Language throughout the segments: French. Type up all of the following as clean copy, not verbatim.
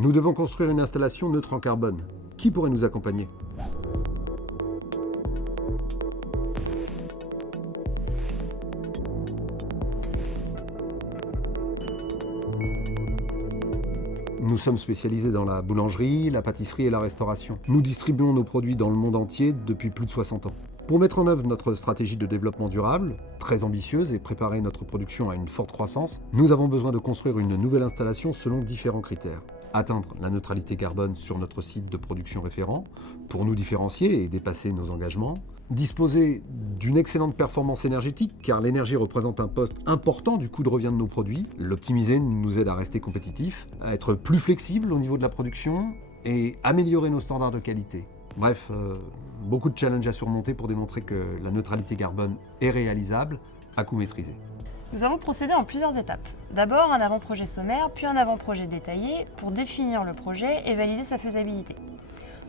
Nous devons construire une installation neutre en carbone. Qui pourrait nous accompagner ? Nous sommes spécialisés dans la boulangerie, la pâtisserie et la restauration. Nous distribuons nos produits dans le monde entier depuis plus de 60 ans. Pour mettre en œuvre notre stratégie de développement durable, très ambitieuse, et préparer notre production à une forte croissance, nous avons besoin de construire une nouvelle installation selon différents critères. Atteindre la neutralité carbone sur notre site de production référent, pour nous différencier et dépasser nos engagements. Disposer d'une excellente performance énergétique, car l'énergie représente un poste important du coût de revient de nos produits. L'optimiser nous aide à rester compétitifs, à être plus flexibles au niveau de la production et améliorer nos standards de qualité. Bref, beaucoup de challenges à surmonter pour démontrer que la neutralité carbone est réalisable à coût maîtrisé. Nous avons procédé en plusieurs étapes. D'abord un avant-projet sommaire, puis un avant-projet détaillé pour définir le projet et valider sa faisabilité.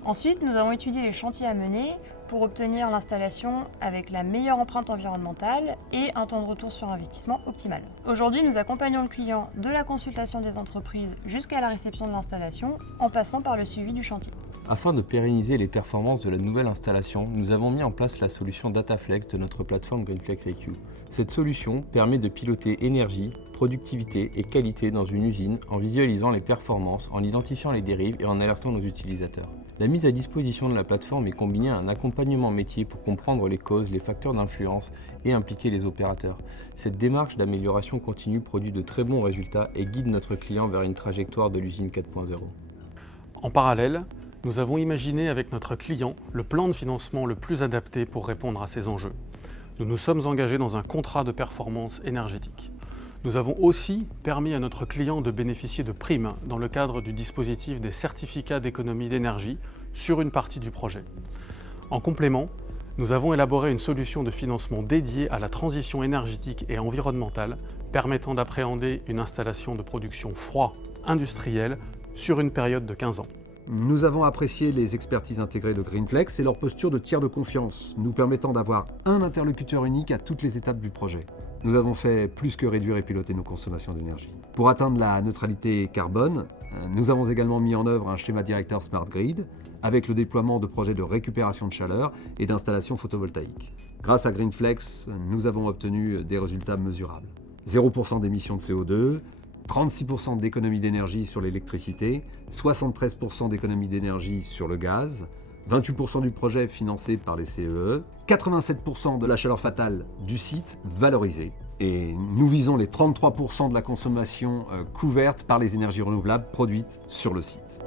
Ensuite, nous avons étudié les chantiers à mener pour obtenir l'installation avec la meilleure empreinte environnementale et un temps de retour sur investissement optimal. Aujourd'hui, nous accompagnons le client de la consultation des entreprises jusqu'à la réception de l'installation en passant par le suivi du chantier. Afin de pérenniser les performances de la nouvelle installation, nous avons mis en place la solution Dataflex de notre plateforme GreenFlex IQ. Cette solution permet de piloter énergie, productivité et qualité dans une usine en visualisant les performances, en identifiant les dérives et en alertant nos utilisateurs. La mise à disposition de la plateforme est combinée à un accompagnement métier pour comprendre les causes, les facteurs d'influence et impliquer les opérateurs. Cette démarche d'amélioration continue produit de très bons résultats et guide notre client vers une trajectoire de l'usine 4.0. En parallèle, nous avons imaginé avec notre client le plan de financement le plus adapté pour répondre à ces enjeux. Nous nous sommes engagés dans un contrat de performance énergétique. Nous avons aussi permis à notre client de bénéficier de primes dans le cadre du dispositif des certificats d'économie d'énergie sur une partie du projet. En complément, nous avons élaboré une solution de financement dédiée à la transition énergétique et environnementale permettant d'appréhender une installation de production froid industrielle sur une période de 15 ans. Nous avons apprécié les expertises intégrées de GreenFlex et leur posture de tiers de confiance, nous permettant d'avoir un interlocuteur unique à toutes les étapes du projet. Nous avons fait plus que réduire et piloter nos consommations d'énergie. Pour atteindre la neutralité carbone, nous avons également mis en œuvre un schéma directeur Smart Grid avec le déploiement de projets de récupération de chaleur et d'installations photovoltaïques. Grâce à GreenFlex, nous avons obtenu des résultats mesurables. 0% d'émissions de CO2, 36% d'économie d'énergie sur l'électricité, 73% d'économie d'énergie sur le gaz, 28% du projet financé par les CEE, 87% de la chaleur fatale du site valorisée. Et nous visons les 33% de la consommation couverte par les énergies renouvelables produites sur le site.